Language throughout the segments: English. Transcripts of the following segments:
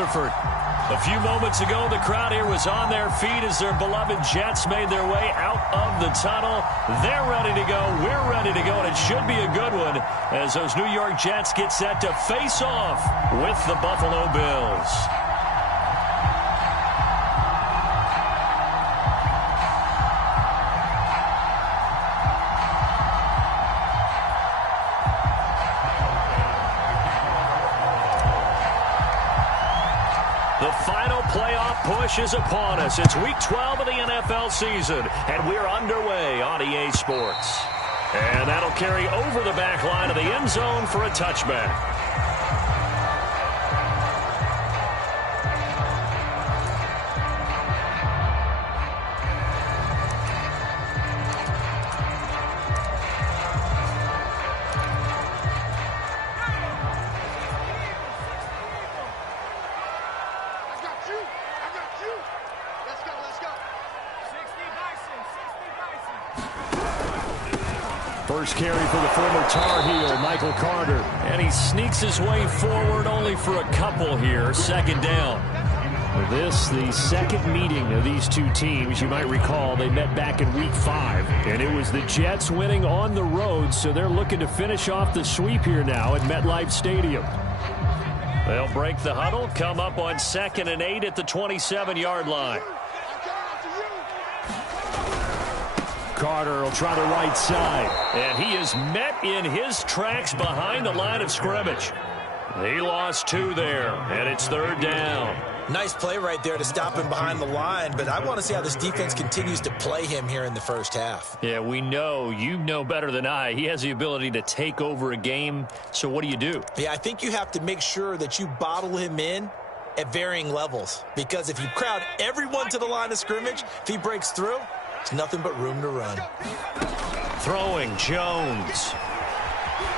A few moments ago, the crowd here was on their feet as their beloved Jets made their way out of the tunnel. They're ready to go. We're ready to go, and it should be a good one as those New York Jets get set to face off with the Buffalo Bills. The final playoff push is upon us. It's Week 12 of the NFL season, and we're underway on EA Sports. And that'll carry over the back line of the end zone for a touchback. First carry for the former Tar Heel, Michael Carter. And he sneaks his way forward only for a couple here. Second down. This, the second meeting of these two teams. You might recall they met back in Week 5. And it was the Jets winning on the road, so they're looking to finish off the sweep here now at MetLife Stadium. They'll break the huddle, come up on 2nd and 8 at the 27-yard line. Carter will try the right side. And he is met in his tracks behind the line of scrimmage. He lost 2 there, and it's 3rd down. Nice play right there to stop him behind the line, but I want to see how this defense continues to play him here in the first half. Yeah, we know. You know better than I. He has the ability to take over a game, so what do? Yeah, I think you have to make sure that you bottle him in at varying levels, because if you crowd everyone to the line of scrimmage, if he breaks through, it's nothing but room to run. Throwing Jones.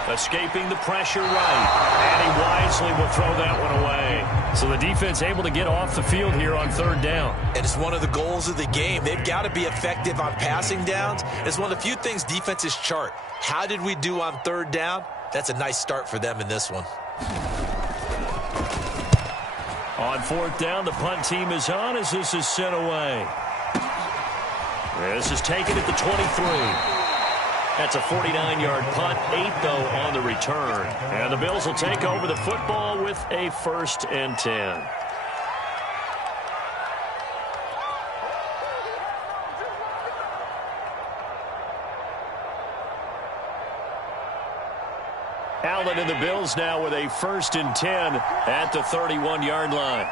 Escaping the pressure right. And he wisely will throw that one away. So the defense able to get off the field here on 3rd down. And it's one of the goals of the game. They've got to be effective on passing downs. It's one of the few things defenses chart. How did we do on 3rd down? That's a nice start for them in this one. On 4th down, the punt team is on as this is sent away. This is taken at the 23. That's a 49-yard punt, 8 though on the return. And the Bills will take over the football with a 1st and 10. Allen and the Bills now with a 1st and 10 at the 31-yard line.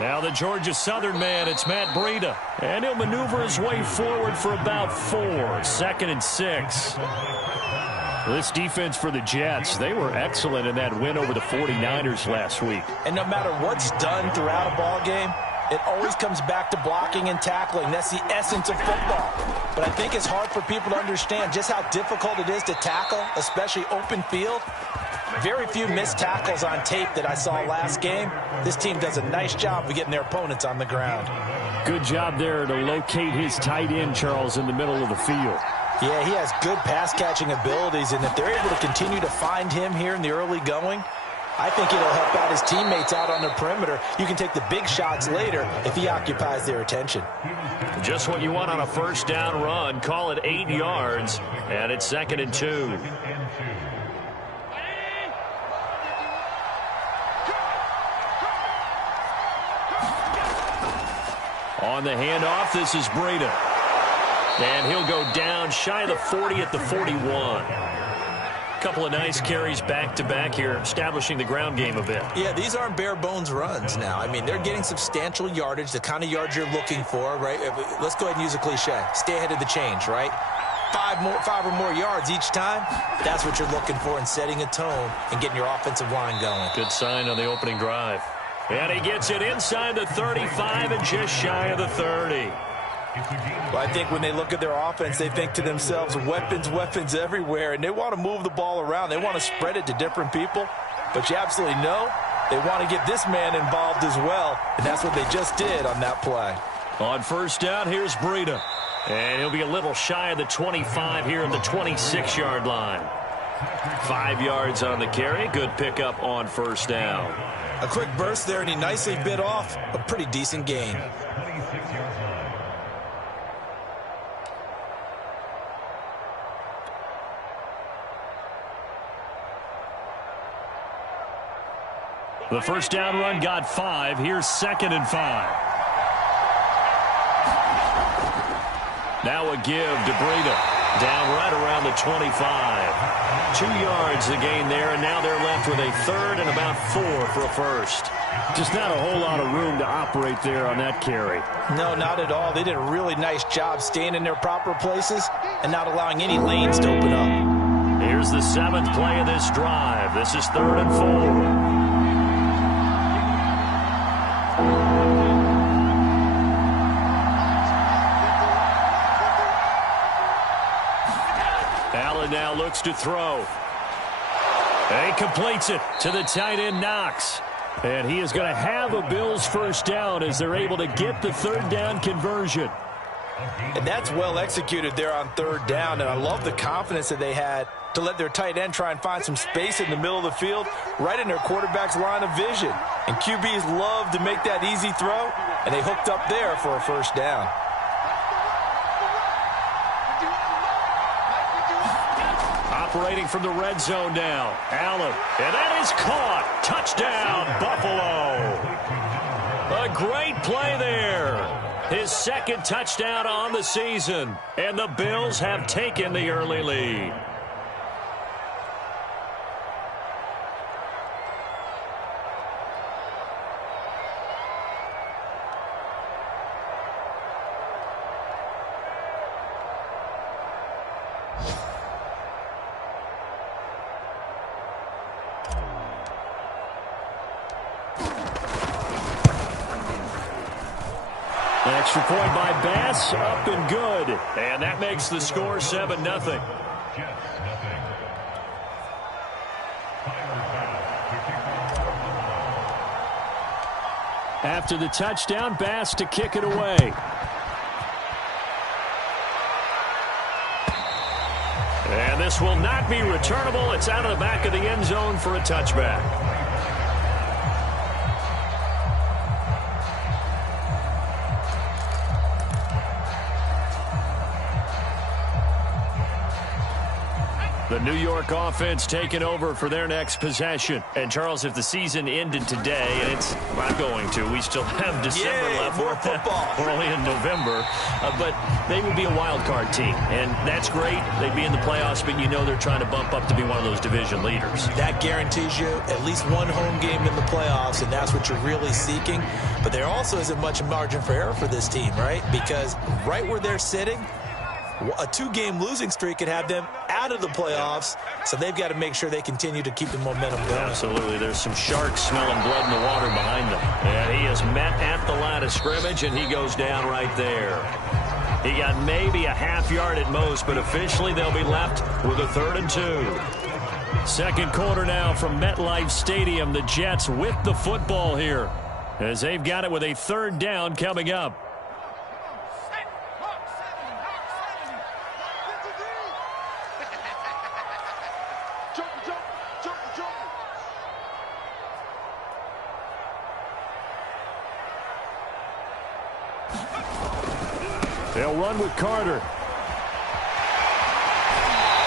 Now the Georgia Southern man, it's Matt Breida. And he'll maneuver his way forward for about 4. 2nd and 6. This defense for the Jets, they were excellent in that win over the 49ers last week. And no matter what's done throughout a ball game, it always comes back to blocking and tackling. That's the essence of football. But I think it's hard for people to understand just how difficult it is to tackle, especially open field. Very few missed tackles on tape that I saw last game. This team does a nice job of getting their opponents on the ground. Good job there to locate his tight end, Charles, in the middle of the field. Yeah, he has good pass-catching abilities, and if they're able to continue to find him here in the early going, I think it'll help out his teammates out on the perimeter. You can take the big shots later if he occupies their attention. Just what you want on a 1st down run. Call it 8 yards, and it's 2nd and 2. On the handoff, this is Breida. And he'll go down shy of the 40 at the 41. Couple of nice carries back-to-back here, establishing the ground game a bit. Yeah, these aren't bare-bones runs now. I mean, they're getting substantial yardage, the kind of yards you're looking for, right? Let's go ahead and use a cliche. Stay ahead of the change, right? 5 or more yards each time. That's what you're looking for in setting a tone and getting your offensive line going. Good sign on the opening drive. And he gets it inside the 35 and just shy of the 30. Well, I think when they look at their offense, they think to themselves, weapons everywhere, and they want to move the ball around. They want to spread it to different people. But you absolutely know they want to get this man involved as well, and that's what they just did on that play. On 1st down, here's Breida. And he'll be a little shy of the 25 here at the 26-yard line. 5 yards on the carry. Good pickup on first down. A quick burst there, and he nicely bit off a pretty decent gain. The first down run got 5. Here's 2nd and 5. Now a give to Breida. Down right around the 25. 2 yards the gain there, and now they're left with a 3rd and about 4 for a first. Just not a whole lot of room to operate there on that carry. No, not at all. They did a really nice job staying in their proper places and not allowing any lanes to open up. Here's the 7th play of this drive. This is 3rd and 4. Allen now looks to throw. And he completes it to the tight end, Knox. And he is going to have a Bills first down as they're able to get the 3rd down conversion. And that's well executed there on 3rd down. And I love the confidence that they had to let their tight end try and find some space in the middle of the field, right in their quarterback's line of vision. And QBs love to make that easy throw, and they hooked up there for a first down. Operating from the red zone now, Allen, and that is caught. Touchdown, Buffalo. A great play there. His 2nd touchdown on the season, and the Bills have taken the early lead. Extra point by Bass, up and good. And that makes the score 7-0. After the touchdown, Bass to kick it away. And this will not be returnable. It's out of the back of the end zone for a touchback. The New York offense taking over for their next possession. And, Charles, if the season ended today, and it's not going to, we still have December left. More football. We're only in November. But they would be a wild card team, and that's great. They'd be in the playoffs, but you know they're trying to bump up to be one of those division leaders. That guarantees you at least one home game in the playoffs, and that's what you're really seeking. But there also isn't much margin for error for this team, right? Because right where they're sitting, a 2-game losing streak could have them out of the playoffs, so they've got to make sure they continue to keep the momentum going. Absolutely. There's some sharks smelling blood in the water behind them. And he is met at the line of scrimmage, and he goes down right there. He got maybe a half yard at most, but officially they'll be left with a 3rd and 2. Second quarter now from MetLife Stadium. The Jets with the football here as they've got it with a 3rd down coming up. They'll run with Carter.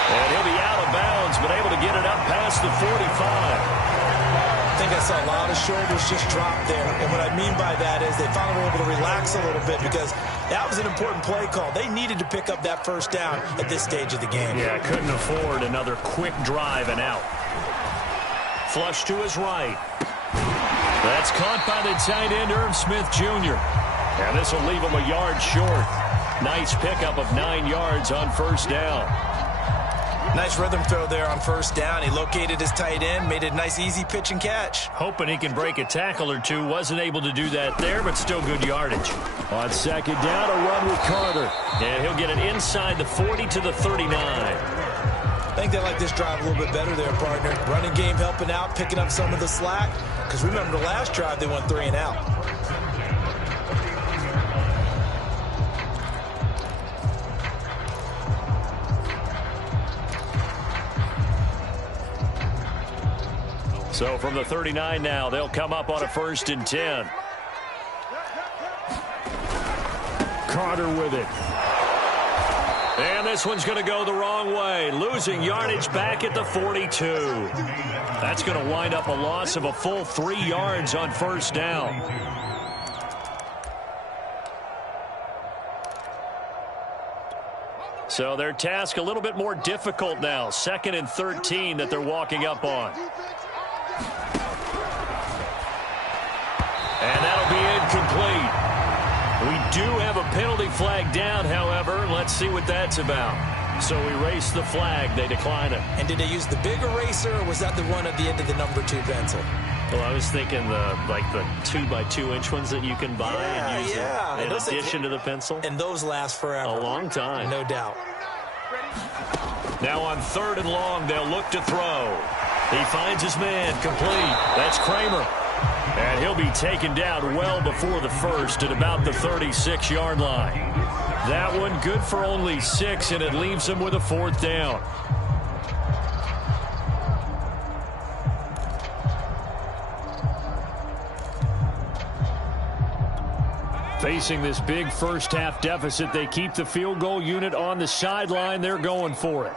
And he'll be out of bounds, but able to get it up past the 45. I think I saw a lot of shoulders just drop there. And what I mean by that is they finally were able to relax a little bit because that was an important play call. They needed to pick up that first down at this stage of the game. Yeah, couldn't afford another quick drive and out. Flush to his right. That's caught by the tight end, Irv Smith Jr. And this will leave him a yard short. Nice pickup of 9 yards on first down. Nice rhythm throw there on first down. He located his tight end, made a nice easy pitch and catch. Hoping he can break a tackle or two. Wasn't able to do that there, but still good yardage. On second down, a run with Carter. And he'll get it inside the 40 to the 39. I think they like this drive a little bit better there, partner. Running game helping out, picking up some of the slack. Because remember the last drive, they went 3 and out. So from the 39 now, they'll come up on a 1st and 10. Carter with it. And this one's going to go the wrong way. Losing yardage back at the 42. That's going to wind up a loss of a full 3 yards on 1st down. So their task a little bit more difficult now. 2nd and 13 that they're walking up on. And that'll be incomplete. We do have a penalty flag down, however. Let's see what that's about. So erase the flag. They decline it. And did they use the big eraser, or was that the one at the end of the number 2 pencil? Well, I was thinking the 2x2-inch ones that you can buy and use in addition to the pencil. And those last forever. A long time. No doubt. Now on 3rd and long, they'll look to throw. He finds his man complete. That's Kramer. And he'll be taken down well before the 1st at about the 36-yard line. That one good for only 6, and it leaves him with a 4th down. Facing this big first-half deficit, they keep the field goal unit on the sideline. They're going for it.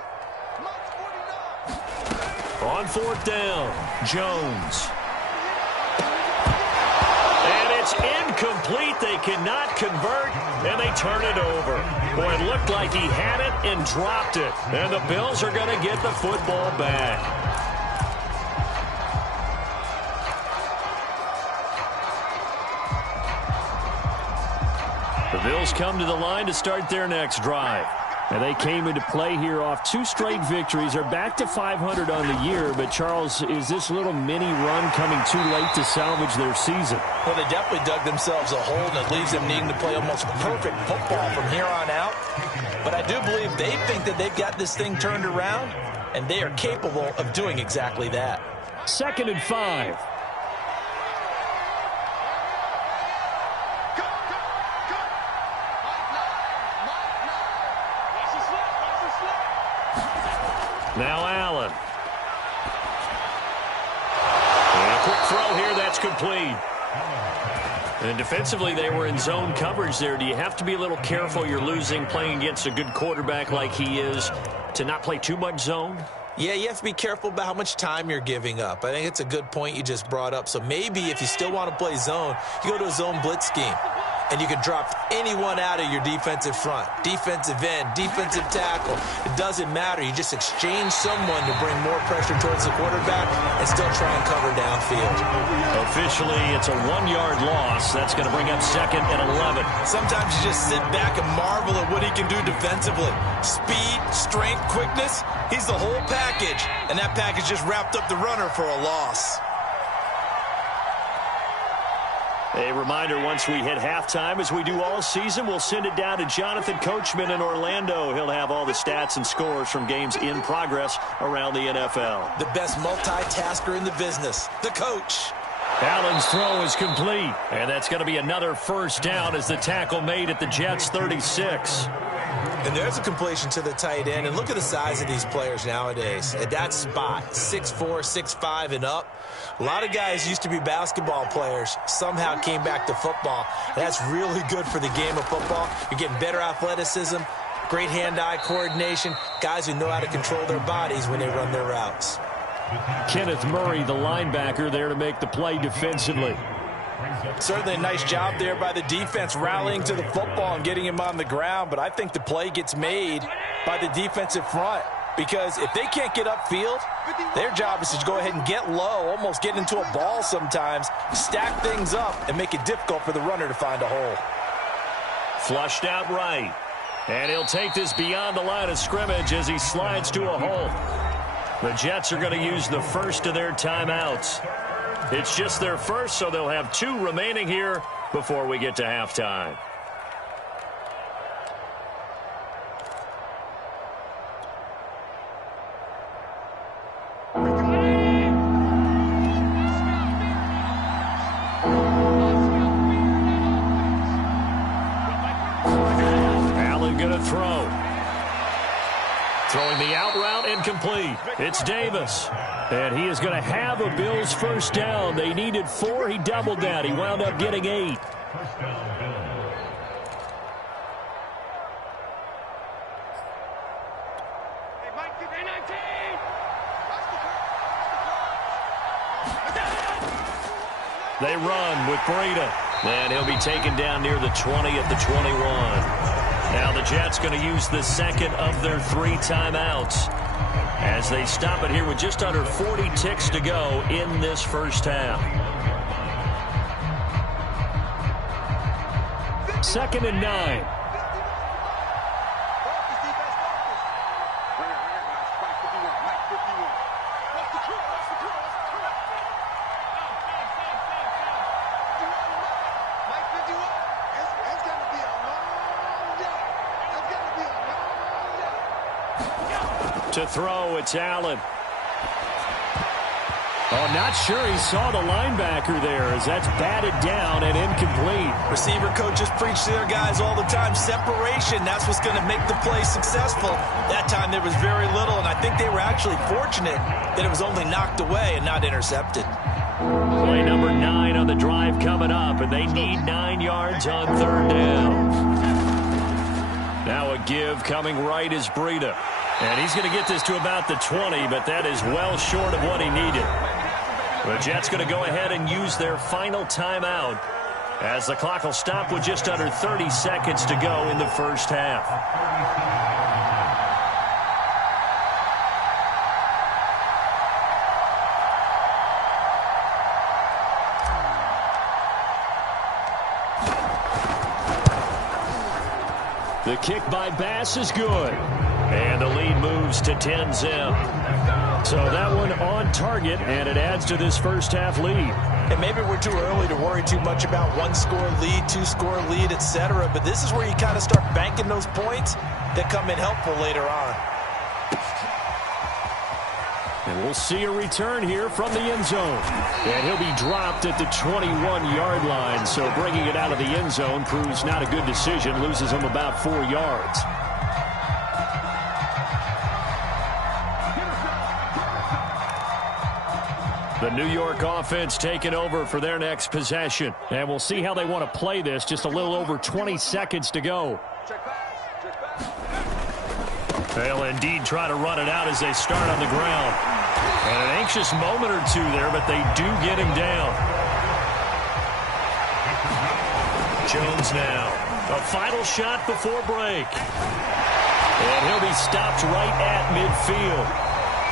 On 4th down, Jones. And it's incomplete. They cannot convert, and they turn it over. Boy, it looked like he had it and dropped it. And the Bills are going to get the football back. The Bills come to the line to start their next drive. And they came into play here off 2 straight victories. They're back to 500 on the year. But, Charles, is this little mini run coming too late to salvage their season? Well, they definitely dug themselves a hole that leaves them needing to play almost perfect football from here on out. But I do believe they think that they've got this thing turned around, and they are capable of doing exactly that. 2nd and 5. Now Allen. And a quick throw here, that's complete. And defensively, they were in zone coverage there. Do you have to be a little careful? You're losing, playing against a good quarterback like he is, to not play too much zone? Yeah, you have to be careful about how much time you're giving up. I think it's a good point you just brought up. So maybe if you still want to play zone, you go to a zone blitz scheme. And you can drop anyone out of your defensive front. Defensive end, defensive tackle. It doesn't matter. You just exchange someone to bring more pressure towards the quarterback and still try and cover downfield. Officially, it's a 1-yard loss. That's going to bring up 2nd and 11. Sometimes you just sit back and marvel at what he can do defensively. Speed, strength, quickness. He's the whole package. And that package just wrapped up the runner for a loss. A reminder, once we hit halftime, as we do all season, we'll send it down to Jonathan Coachman in Orlando. He'll have all the stats and scores from games in progress around the NFL. The best multitasker in the business, the coach. Allen's throw is complete, and that's going to be another 1st down as the tackle made at the Jets' 36. And there's a completion to the tight end. And look at the size of these players nowadays. At that spot, 6'4", 6'5", and up. A lot of guys used to be basketball players, somehow came back to football. That's really good for the game of football. You're getting better athleticism, great hand-eye coordination, guys who know how to control their bodies when they run their routes. Kenneth Murray, the linebacker, there to make the play defensively. Certainly a nice job there by the defense rallying to the football and getting him on the ground, but I think the play gets made by the defensive front because if they can't get upfield, their job is to go ahead and get low, almost get into a ball sometimes, stack things up, and make it difficult for the runner to find a hole. Flushed out right, and he'll take this beyond the line of scrimmage as he slides to a hole. The Jets are going to use the first of their timeouts. It's just their first, so they'll have 2 remaining here before we get to halftime. Allen going to throw. Throwing the out route incomplete. It's Davis. And he is going to have a Bills first down. They needed 4. He doubled that. He wound up getting 8. First down, Bills. They run with Breida. And he'll be taken down near the 20 at the 21. Now the Jets going to use the second of their 3 timeouts as they stop it here with just under 40 ticks to go in this first half. 2nd and 9. To throw, it's Allen. Oh, not sure he saw the linebacker there as that's batted down and incomplete. Receiver coaches preach to their guys all the time. Separation, that's what's going to make the play successful. That time there was very little, and I think they were actually fortunate that it was only knocked away and not intercepted. Play number 9 on the drive coming up, and they need 9 yards on 3rd down. Now a give coming right is Breida. And he's going to get this to about the 20, but that is well short of what he needed. The Jets going to go ahead and use their final timeout as the clock will stop with just under 30 seconds to go in the first half. The kick by Bass is good. And the lead moves to 10-zip. So that one on target, and it adds to this first half lead. And maybe we're too early to worry too much about 1-score lead, 2-score lead, etc. But this is where you kind of start banking those points that come in helpful later on. And we'll see a return here from the end zone. And he'll be dropped at the 21-yard line. So bringing it out of the end zone proves not a good decision. Loses him about 4 yards. The New York offense taking over for their next possession. And we'll see how they want to play this. Just a little over 20 seconds to go. They'll indeed try to run it out as they start on the ground. And an anxious moment or two there, but they do get him down. Jones now. A final shot before break. And he'll be stopped right at midfield.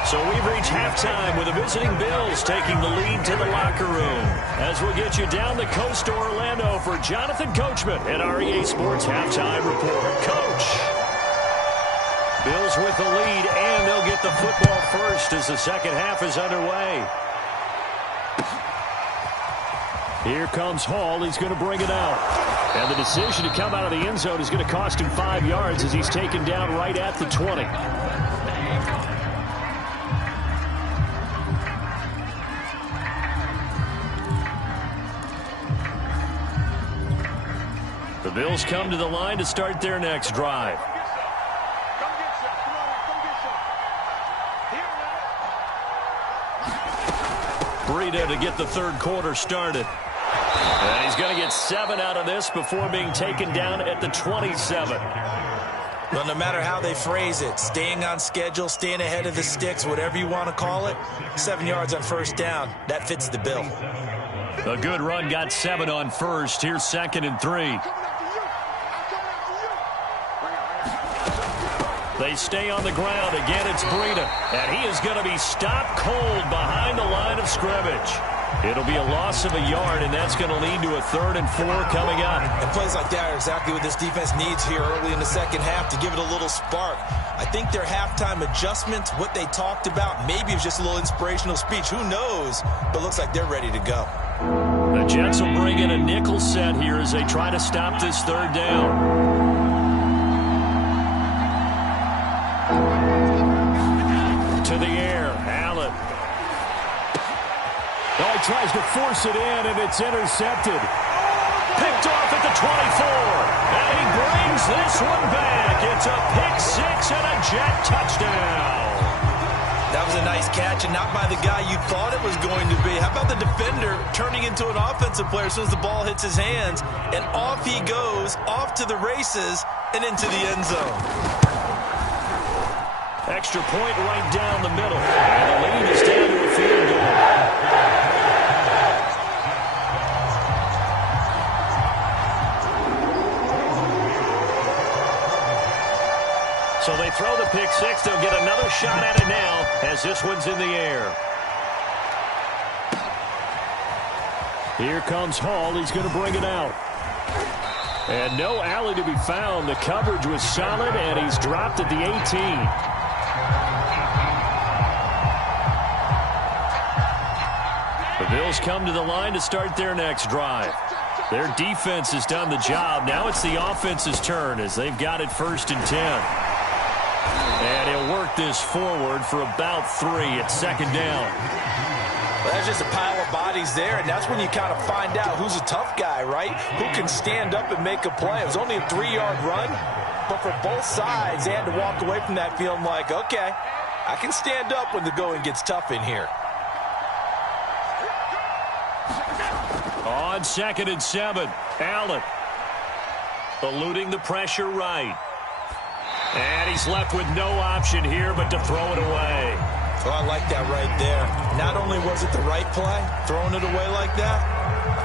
So we've reached halftime with the visiting Bills taking the lead to the locker room. As we'll get you down the coast to Orlando for Jonathan Coachman at REA Sports Halftime Report. Coach. Bills with the lead, and they'll get the football first as the second half is underway. Here comes Hall. He's going to bring it out. And the decision to come out of the end zone is going to cost him 5 yards as he's taken down right at the 20. The Bills come to the line to start their next drive. Breida to get the third quarter started. And he's going to get 7 out of this before being taken down at the 27. Well, no matter how they phrase it, staying on schedule, staying ahead of the sticks, whatever you want to call it, 7 yards on first down, that fits the bill. A good run got 7 on first. Here's 2nd and 3. They stay on the ground. Again, it's Breida. And he is going to be stopped cold behind the line of scrimmage. It'll be a loss of a yard, and that's going to lead to a 3rd and 4 coming up. And plays like that are exactly what this defense needs here early in the second half to give it a little spark. I think their halftime adjustment, what they talked about, maybe it's just a little inspirational speech. Who knows? But looks like they're ready to go. The Jets will bring in a nickel set here as they try to stop this 3rd down. To the air, Allen. Oh, he tries to force it in, and it's intercepted. Picked off at the 24. And he brings this one back. It's a pick 6 and a Jet touchdown. That was a nice catch, and not by the guy you thought it was going to be. How about the defender turning into an offensive player as soon as the ball hits his hands, and off he goes, off to the races, and into the end zone. Extra point right down the middle, and the lead is down to a field goal. So they throw the pick six. They'll get another shot at it now as this one's in the air. Here comes Hall. He's going to bring it out. And no alley to be found. The coverage was solid, and he's dropped at the 18. The Bills come to the line to start their next drive. Their defense has done the job. Now it's the offense's turn as they've got it 1st and 10. And he'll work this forward for about 3 at 2nd down. Well, that's just a pile of bodies there, and that's when you kind of find out who's a tough guy, right? Who can stand up and make a play. It was only a 3-yard run, but for both sides, they had to walk away from that feeling like, okay, I can stand up when the going gets tough in here. On 2nd and 7, Allen eluding the pressure right. And he's left with no option here but to throw it away. Oh, I like that right there. Not only was it the right play, throwing it away like that,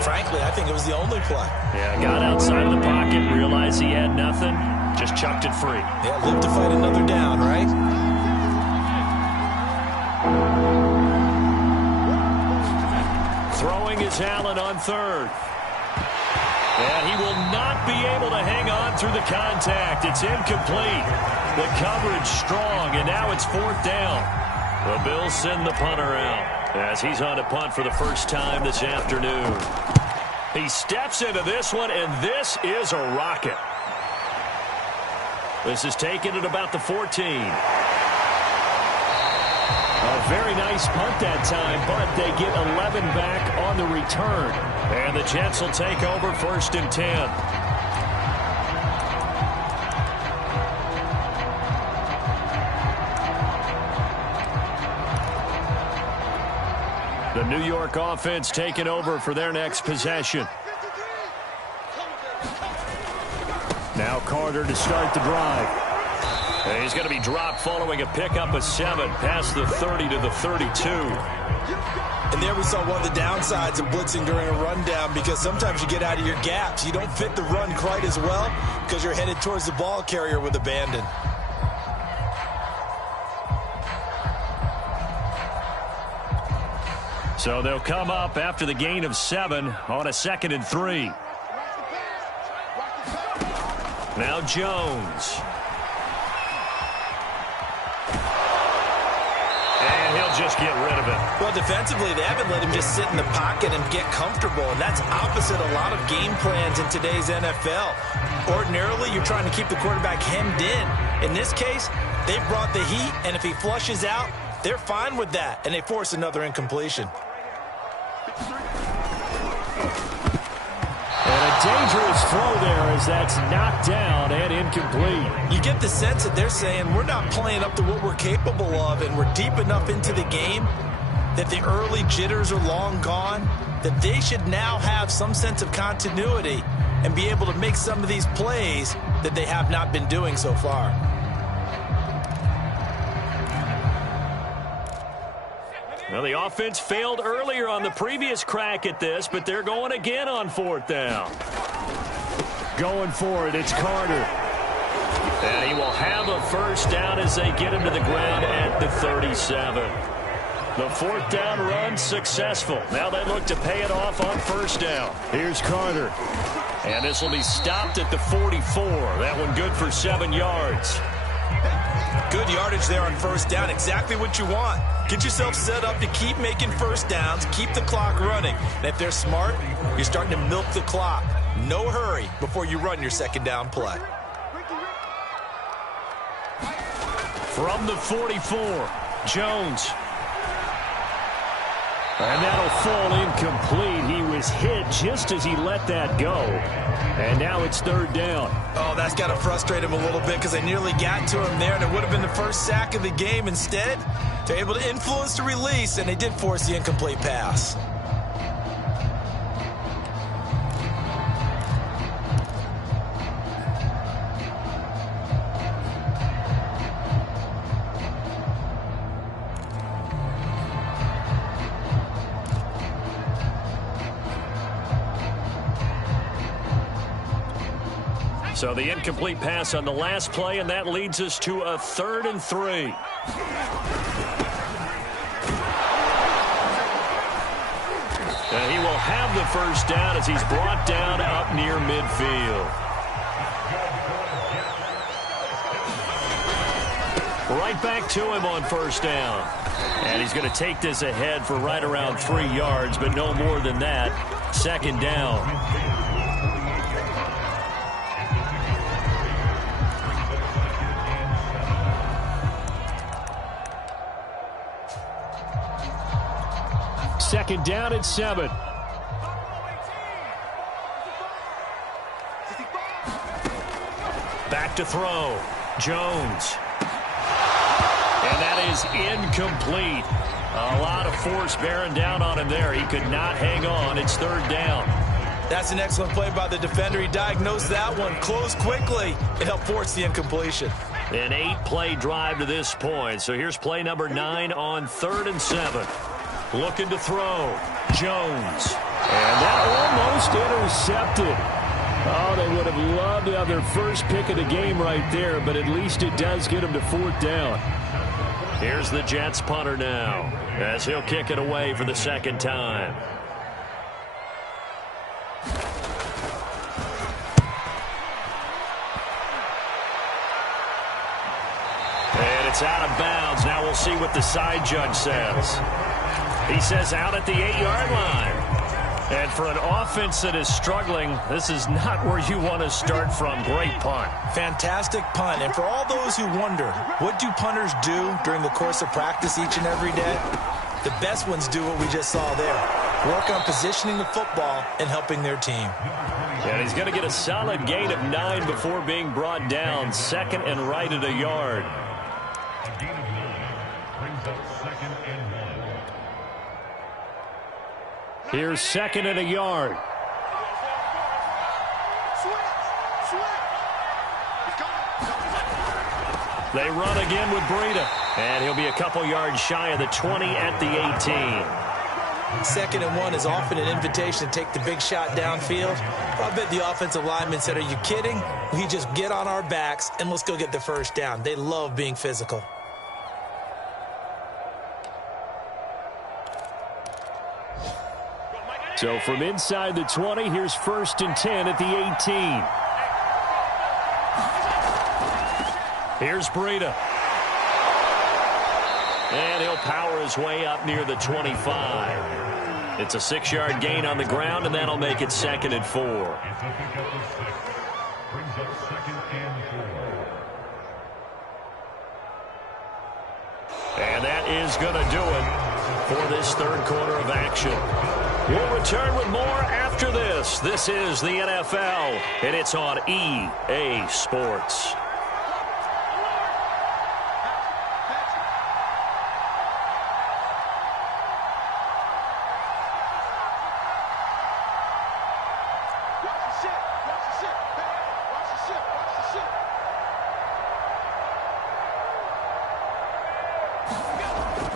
frankly, I think it was the only play. Yeah, got outside of the pocket, realized he had nothing, just chucked it free. Yeah, live to fight another down, right? Throwing is Allen on 3rd. And he will not be able to hang on through the contact. It's incomplete. The coverage strong, and now it's 4th down. The Bills send the punter out as he's on a punt for the first time this afternoon. He steps into this one, and this is a rocket. This is taken at about the 14. A very nice punt that time, but they get 11 back on the return. And the Jets will take over 1st and 10. The New York offense taking over for their next possession. Now Carter to start the drive. And he's going to be dropped following a pickup of 7 past the 30 to the 32. And there we saw one of the downsides of blitzing during a rundown, because sometimes you get out of your gaps. You don't fit the run quite as well because you're headed towards the ball carrier with abandon. So they'll come up after the gain of 7 on a 2nd and 3. Now Jones. And he'll just get rid of it. Well, defensively, they haven't let him just sit in the pocket and get comfortable, and that's opposite a lot of game plans in today's NFL. Ordinarily, you're trying to keep the quarterback hemmed in. In this case, they brought the heat, and if he flushes out, they're fine with that, and they force another incompletion. And a dangerous throw there as that's knocked down and incomplete. You get the sense that they're saying we're not playing up to what we're capable of, and we're deep enough into the game that the early jitters are long gone, that they should now have some sense of continuity and be able to make some of these plays that they have not been doing so far. Well, the offense failed earlier on the previous crack at this, but they're going again on 4th down. Going for it, it's Carter. And he will have a 1st down as they get him to the ground at the 37. The 4th down run successful. Now they look to pay it off on 1st down. Here's Carter. And this will be stopped at the 44. That one good for 7 yards. Good yardage there on 1st down. Exactly what you want. Get yourself set up to keep making 1st downs, keep the clock running. And if they're smart, you're starting to milk the clock. No hurry before you run your 2nd down play. From the 44, Jones. And that'll fall incomplete. He was hit just as he let that go. And now it's 3rd down. Oh, that's got to frustrate him a little bit because they nearly got to him there, and it would have been the first sack of the game. Instead, They're able to influence the release, and they did force the incomplete pass. So the incomplete pass on the last play, and that leads us to a 3rd and 3. And he will have the first down as he's brought down up near midfield. Right back to him on first down. And he's going to take this ahead for right around 3 yards, but no more than that. 2nd down. Second down at 7. Back to throw. Jones. And that is incomplete. A lot of force bearing down on him there. He could not hang on. It's 3rd down. That's an excellent play by the defender. He diagnosed that one, closed quickly, and helped force the incompletion. An 8-play drive to this point. So here's play number 9 on 3rd and 7. Looking to throw. Jones. And that almost intercepted. Oh, they would have loved to have their first pick of the game right there, but at least it does get them to 4th down. Here's the Jets punter now, as he'll kick it away for the 2nd time. And it's out of bounds. Now we'll see what the side judge says. He says out at the 8-yard line. And for an offense that is struggling, this is not where you want to start from. Great punt. Fantastic punt. And for all those who wonder, what do punters do during the course of practice each and every day? The best ones do what we just saw there. Work on positioning the football and helping their team. And he's going to get a solid gain of 9 before being brought down. 2nd and right at a yard. Here's 2nd and a yard. They run again with Breida. And he'll be a couple yards shy of the 20 at the 18. 2nd and 1 is often an invitation to take the big shot downfield. I bet the offensive lineman said, "Are you kidding? We just get on our backs and let's go get the first down." They love being physical. So from inside the 20, here's 1st and 10 at the 18. Here's Breida. And he'll power his way up near the 25. It's a 6-yard gain on the ground, and that'll make it 2nd and 4. And that is going to do it for this 3rd quarter of action. We'll return with more after this. This is the NFL, and it's on EA Sports.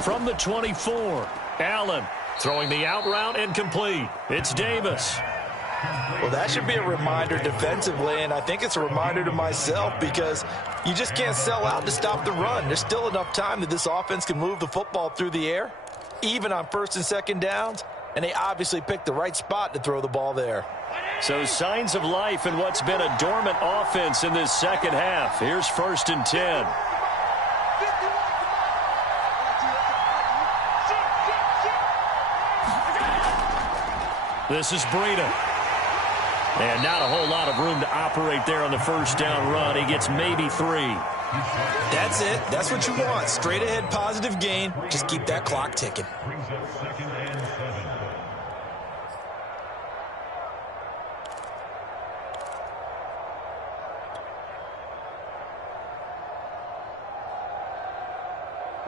From the 24, Allen throwing the out route incomplete. It's Davis. Well, that should be a reminder defensively, and I think it's a reminder to myself because you just can't sell out to stop the run. There's still enough time that this offense can move the football through the air, even on 1st and 2nd downs, and they obviously picked the right spot to throw the ball there. So signs of life in what's been a dormant offense in this 2nd half. Here's 1st and 10. This is Breida. And not a whole lot of room to operate there on the 1st down run. He gets maybe 3. That's it. That's what you want. Straight ahead positive gain. Just keep that clock ticking.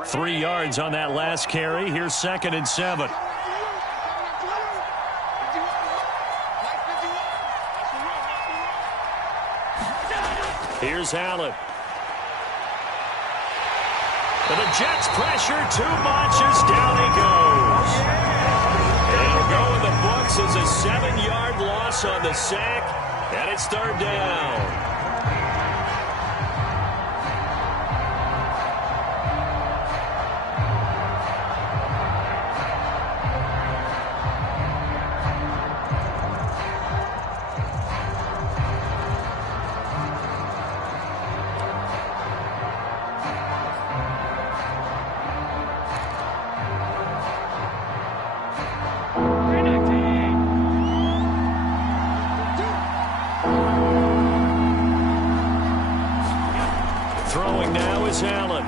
3 yards on that last carry. Here's 2nd and 7. Here's Allen. And the Jets pressure too much as down he goes. It'll go in the books as a 7-yard loss on the sack, and it's 3rd down. Throwing now is Allen.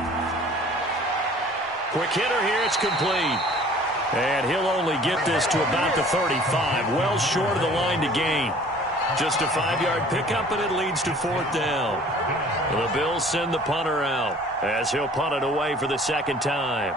Quick hitter here, it's complete. And he'll only get this to about the 35, well short of the line to gain. Just a 5-yard pickup, and it leads to 4th down. The Bills send the punter out as he'll punt it away for the 2nd time.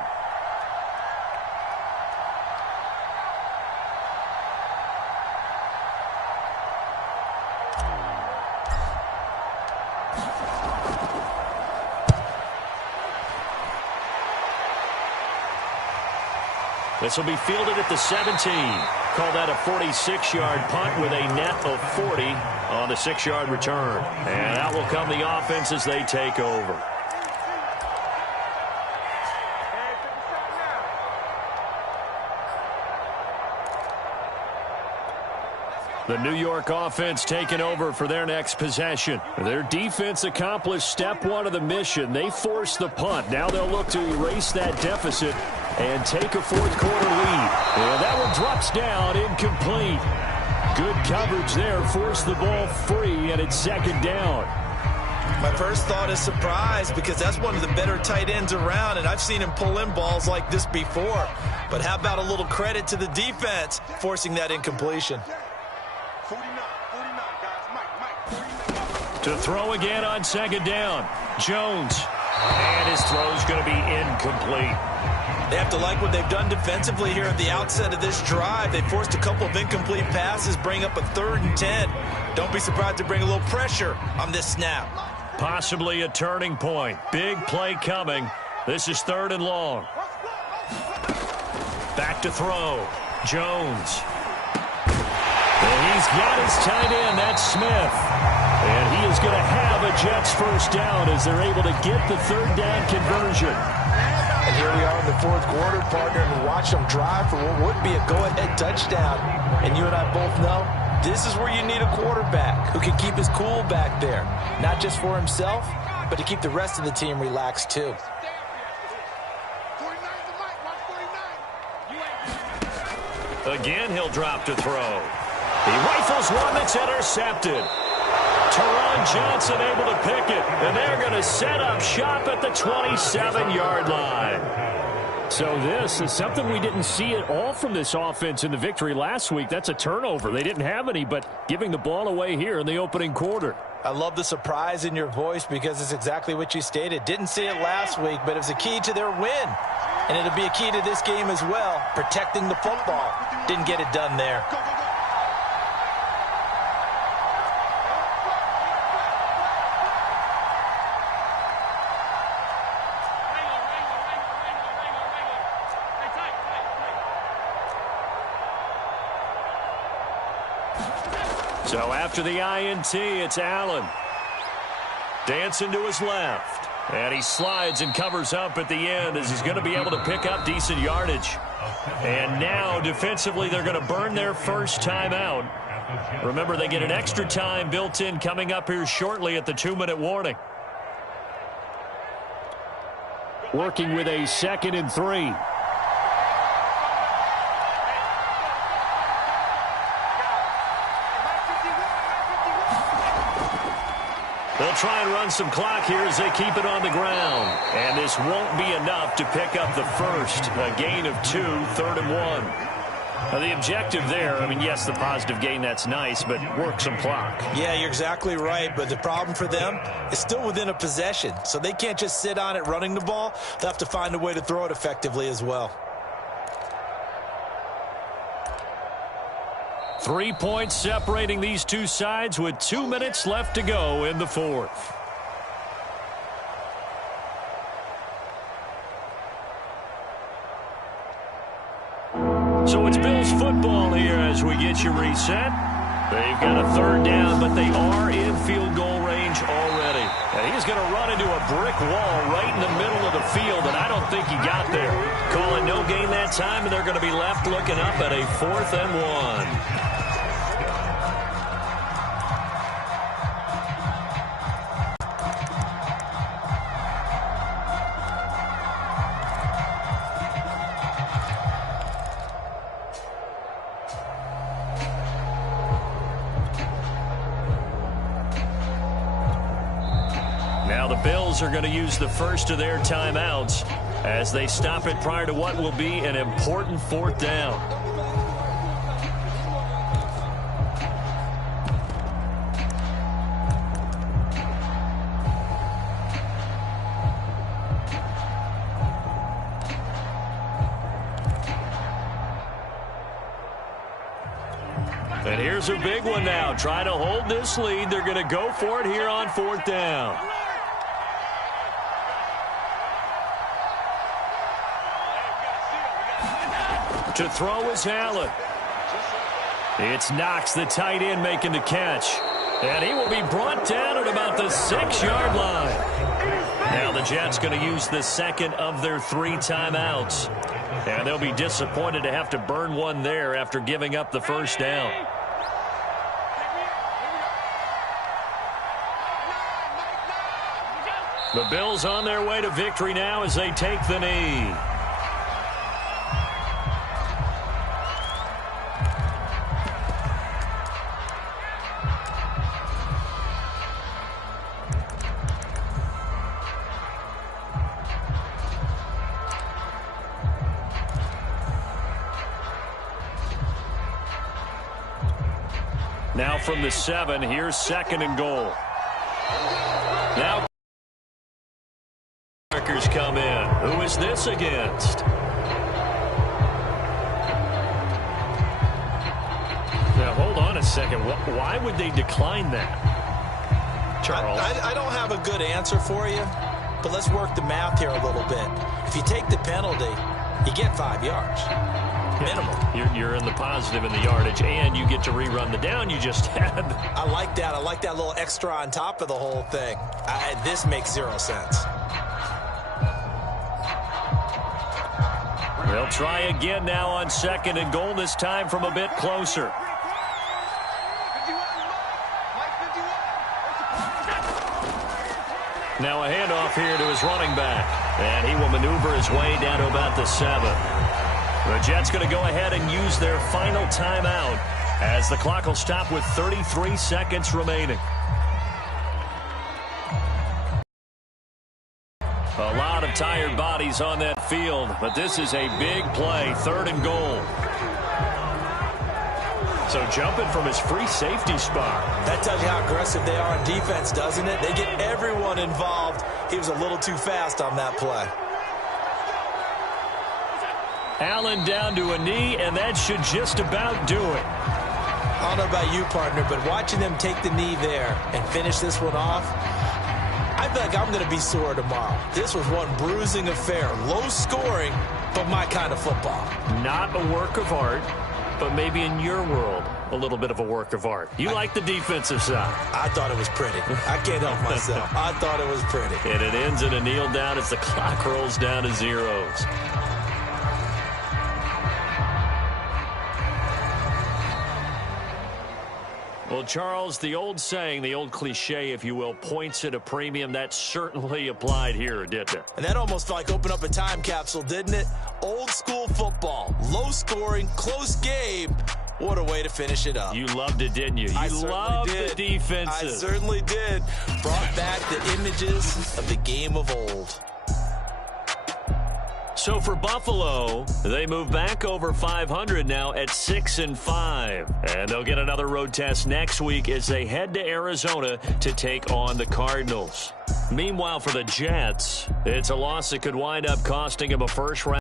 This will be fielded at the 17. Call that a 46-yard punt with a net of 40 on the 6-yard return. And out will come the offense as they take over. The New York offense taking over for their next possession. Their defense accomplished step 1 of the mission. They forced the punt. Now they'll look to erase that deficit and take a 4th quarter lead. And that one drops down, incomplete. Good coverage there, forced the ball free, and it's 2nd down. My first thought is surprise, because that's one of the better tight ends around, and I've seen him pull in balls like this before. But how about a little credit to the defense forcing that incompletion? To throw again on 2nd down. Jones. And his throw's going to be incomplete. They have to like what they've done defensively here at the outset of this drive. They forced a couple of incomplete passes, bring up a 3rd and 10. Don't be surprised to bring a little pressure on this snap. Possibly a turning point. Big play coming. This is 3rd and long. Back to throw. Jones. And he's got his tight end. That's Smith. And he is going to have a Jets 1st down as they're able to get the 3rd down conversion. And here we are in the 4th quarter, partner, and watch them drive for what would be a go-ahead touchdown. And you and I both know this is where you need a quarterback who can keep his cool back there, not just for himself, but to keep the rest of the team relaxed too. Again, he'll drop to throw. He rifles one that's intercepted. Teron Johnson able to pick it, and they're going to set up shop at the 27-yard line. So this is something we didn't see at all from this offense in the victory last week. That's a turnover. They didn't have any, but giving the ball away here in the opening quarter. I love the surprise in your voice because it's exactly what you stated. Didn't see it last week, but it was a key to their win. And it'll be a key to this game as well, protecting the football. Didn't get it done there. So after the INT, it's Allen. Dancing to his left. And he slides and covers up at the end as he's going to be able to pick up decent yardage. And now, defensively, they're going to burn their first time out. Remember, they get an extra time built in coming up here shortly at the 2-minute warning. Working with a 2nd and 3. They'll try and run some clock here as they keep it on the ground. And this won't be enough to pick up the first. A gain of 2, 3rd and 1. The objective there, I mean, yes, the positive gain, that's nice, but work some clock. Yeah, you're exactly right, but the problem for them is still within a possession, so they can't just sit on it running the ball. They'll have to find a way to throw it effectively as well. 3 points separating these two sides with 2 minutes left to go in the fourth. So it's Bills football here as we get you reset. They've got a third down, but they are in field goal range already. And he's going to run into a brick wall right in the middle of the field, and I don't think he got there. Calling no gain that time, and they're going to be left looking up at a 4th and 1. Now the Bills are going to use the first of their timeouts as they stop it prior to what will be an important 4th down. And here's a big one now. Trying to hold this lead. They're going to go for it here on 4th down. To throw is Allen. It's Knox, the tight end, making the catch. And he will be brought down at about the 6-yard line. Now the Jets going to use the second of their 3 timeouts. And they'll be disappointed to have to burn one there after giving up the first down. The Bills on their way to victory now as they take the knee. Now from the 7, here's 2nd and goal. Now markers come in. Who is this against? Now hold on a second. Why would they decline that? Charles? I don't have a good answer for you, but let's work the math here a little bit. If you take the penalty, you get 5 yards. Minimum. You're in the positive in the yardage, and you get to rerun the down you just had. I like that. I like that little extra on top of the whole thing. This makes 0 sense. They'll try again now on 2nd and goal, this time from a bit closer. Now a handoff here to his running back, and he will maneuver his way down to about the 7. The Jets going to go ahead and use their final timeout as the clock will stop with 33 seconds remaining. A lot of tired bodies on that field, but this is a big play, 3rd and goal. So jumping from his free safety spot. That tells you how aggressive they are on defense, doesn't it? They get everyone involved. He was a little too fast on that play. Allen down to a knee, and that should just about do it. I don't know about you, partner, but watching them take the knee there and finish this one off, I feel like I'm going to be sore tomorrow. This was one bruising affair. Low scoring, but my kind of football. Not a work of art, but maybe in your world, a little bit of a work of art. You like the defensive side. I thought it was pretty. I can't help myself. I thought it was pretty. And it ends in a kneel down as the clock rolls down to zeros. Well, Charles, the old saying, the old cliche, if you will, points at a premium. That certainly applied here, didn't it? And that almost felt like opened up a time capsule, didn't it? Old school football, low scoring, close game. What a way to finish it up. You loved it, didn't you? You loved the defenses. I certainly did. Brought back the images of the game of old. So for Buffalo, they move back over 500 now at 6-5. And they'll get another road test next week as they head to Arizona to take on the Cardinals. Meanwhile, for the Jets, it's a loss that could wind up costing them a first-round